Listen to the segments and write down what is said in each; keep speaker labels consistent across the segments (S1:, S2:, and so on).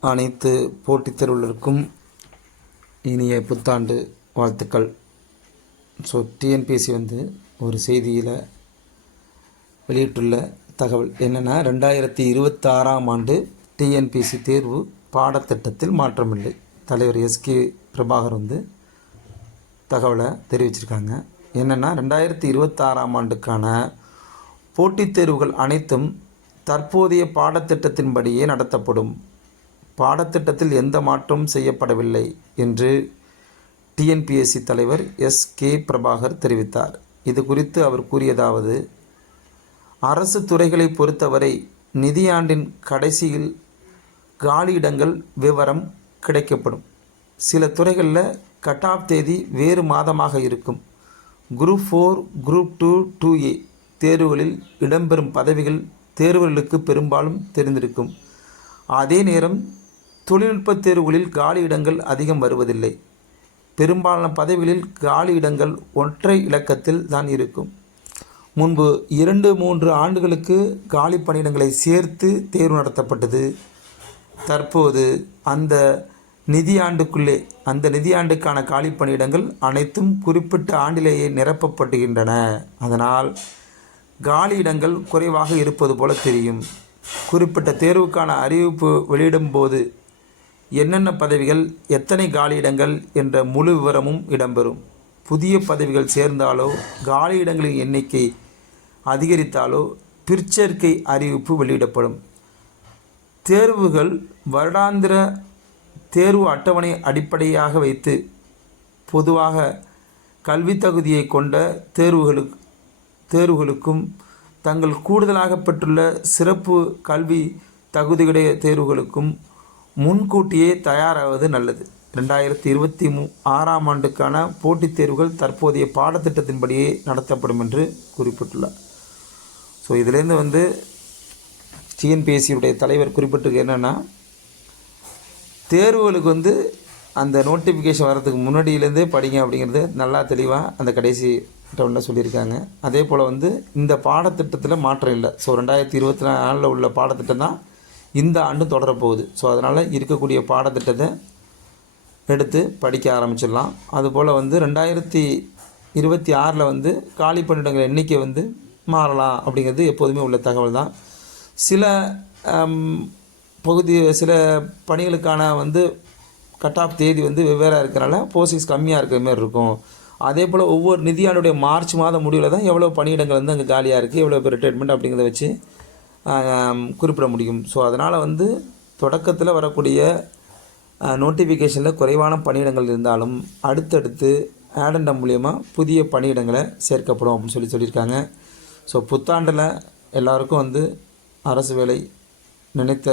S1: அனைத்து போட்டித் தேர்வுகளுக்கும் இனிய புத்தாண்டு வாழ்த்துக்கள். ஸோ டிஎன்பிஎஸ்சி வந்து ஒரு செய்தியில் வெளியிட்டுள்ள தகவல் என்னென்னா ரெண்டாயிரத்தி இருபத்தாறாம் ஆண்டு டிஎன்பிஎஸ்சி தேர்வு பாடத்திட்டத்தில் மாற்றமில்லை. தலைவர் எஸ்கே பிரபாகர் வந்து தகவலை தெரிவிச்சிருக்காங்க. என்னென்னா ரெண்டாயிரத்தி இருபத்தாறாம் ஆண்டுக்கான போட்டித் தேர்வுகள் அனைத்தும் தற்போதைய பாடத்திட்டத்தின்படியே நடத்தப்படும். பாடத்திட்டத்தில் எந்த மாற்றமும் செய்யப்படவில்லை என்று டிஎன்பிஎஸ்சி தலைவர் எஸ். கே. பிரபாகர் தெரிவித்தார். இது குறித்து அவர் கூறியதாவது அரசு துறைகளை பொறுத்தவரை நிதியாண்டின் கடைசியில் காலியிடங்கள் விவரம் கிடைக்கப்படும். சில துறைகளில் கட் ஆஃப் தேதி வேறு மாதமாக இருக்கும். Group four group two two A தேர்வுகளில் இடம்பெறும் பதவிகள் தேர்வுகளுக்கு பெரும்பாலும் தெரிந்திருக்கும். அதே நேரம் தொழில்நுட்ப தேர்வுகளில் காலி இடங்கள் அதிகம் வருவதில்லை. பெரும்பாலான பதவிகளில் காலி இடங்கள் ஒற்றை இலக்கத்தில் தான் இருக்கும். முன்பு இரண்டு மூன்று ஆண்டுகளுக்கு காலி பணியிடங்களை சேர்த்து தேர்வு நடத்தப்பட்டது. தற்போது அந்த நிதியாண்டுக்குள்ளே அந்த நிதியாண்டுக்கான காலி பணியிடங்கள் அனைத்தும் குறிப்பிட்ட ஆண்டிலேயே நிரப்பப்படுகின்றன. அதனால் காலி இடங்கள் குறைவாக இருப்பது போல தெரியும். குறிப்பிட்ட தேர்வுக்கான அறிவிப்பு வெளியிடும் போது என்னென்ன பதவிகள் எத்தனை காலியிடங்கள் என்ற முழு விவரமும் இடம்பெறும். புதிய பதவிகள் சேர்ந்தாலோ காலியிடங்களின் எண்ணிக்கை அதிகரித்தாலோ பிற்சேர்க்கை அறிவிப்பு வெளியிடப்படும். தேர்வுகள் வருடாந்திர தேர்வு அட்டவணை அடிப்படையாக வைத்து பொதுவாக கல்வி தகுதியை கொண்ட தேர்வுகளுக்கு தேர்வுகளுக்கும் தங்கள் கூடுதலாக பெற்றுள்ள சிறப்பு கல்வி தகுதியுடைய தேர்வுகளுக்கும் முன்கூட்டியே தயாராவது நல்லது. ரெண்டாயிரத்தி இருபத்தி மூ ஆறாம் ஆண்டுக்கான போட்டித் தேர்வுகள் தற்போதைய பாடத்திட்டத்தின்படியே நடத்தப்படும் என்று குறிப்பிட்டுள்ளார். ஸோ இதிலேருந்து வந்து டிஎன்பிஎஸ்சியுடைய தலைவர் குறிப்பிட்டிருக்கு என்னென்னா தேர்வுகளுக்கு வந்து அந்த நோட்டிஃபிகேஷன் வரதுக்கு முன்னாடியிலேருந்தே படிங்க அப்படிங்கிறது நல்லா தெளிவாக அந்த கடைசி டவுனில் சொல்லியிருக்காங்க. அதே போல் வந்து இந்த பாடத்திட்டத்தில் மாற்றம் இல்லை. ஸோ ரெண்டாயிரத்தி இருபத்தி நாலில் உள்ள பாடத்திட்டம் தான் இந்த ஆண்டு தொடரப்போகுது. ஸோ அதனால் இருக்கக்கூடிய பாடத்திட்டத்தை எடுத்து படிக்க ஆரம்பிச்சிடலாம். அதுபோல் வந்து ரெண்டாயிரத்தி இருபத்தி ஆறில் வந்து காலி பணியிடங்கள் எண்ணிக்கை வந்து மாறலாம் அப்படிங்கிறது எப்போதுமே உள்ள தகவல் தான். சில பகுதி சில பணிகளுக்கான வந்து கட் ஆஃப் தேதி வந்து வெவ்வேறாக இருக்கிறனால போஸ்டிங்ஸ் கம்மியாக இருக்கிற மாதிரி இருக்கும். அதே போல் ஒவ்வொரு நிதியாண்டுடைய மார்ச் மாதம் முடிவில் தான் எவ்வளோ பணியிடங்கள் வந்து அங்கே காலியாக இருக்குது எவ்வளோ பேர் ரிட்டைர்மெண்ட் அப்படிங்கிறத வச்சு குறிப்பிட முடியும். ஸோ அதனால் வந்து தொடக்கத்தில் வரக்கூடிய நோட்டிஃபிகேஷனில் குறைவான பணியிடங்கள் இருந்தாலும் அடுத்தடுத்து ஆடண்டம் மூலயமா புதிய பணியிடங்களை சேர்க்கப்படும் அப்படின்னு சொல்லி சொல்லியிருக்காங்க. ஸோ புத்தாண்டில் எல்லாருக்கும் வந்து அரசு வேலை நினைத்த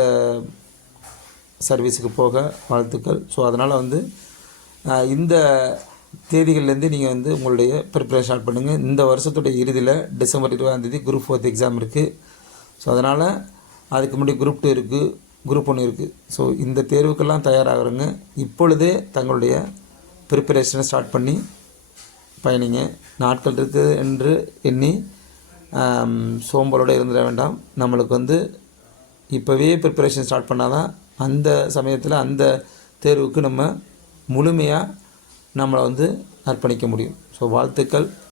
S1: சர்வீஸுக்கு போக வாழ்த்துக்கள். ஸோ அதனால் வந்து இந்த தேதிகள்லேருந்து நீங்கள் வந்து உங்களுடைய ப்ரிப்பரேஷன் ஸ்டார்ட் பண்ணுங்கள் இந்த வருஷத்துடைய இறுதியில் டிசம்பர் இருபதாம் தேதி குரூப் ஃபோர்த் எக்ஸாம் இருக்குது ஸோ அதனால் அதுக்கு முன்னாடி குரூப் டூ இருக்குது குரூப் ஒன்று இருக்குது ஸோ இந்த தேர்வுக்கெல்லாம் தயாராகிறவங்க இப்பொழுதே தங்களுடைய ப்ரிப்பரேஷனை ஸ்டார்ட் பண்ணி பயணிங்க. நாட்கள் இருக்குது என்று எண்ணி சோம்பலோடு இருந்துட வேண்டாம். நம்மளுக்கு வந்து இப்போவே ப்ரிப்பரேஷன் ஸ்டார்ட் பண்ணால் தான் அந்த சமயத்தில் அந்த தேர்வுக்கு நம்ம முழுமையாக நம்மளை வந்து அர்ப்பணிக்க முடியும். ஸோ வாழ்த்துக்கள்.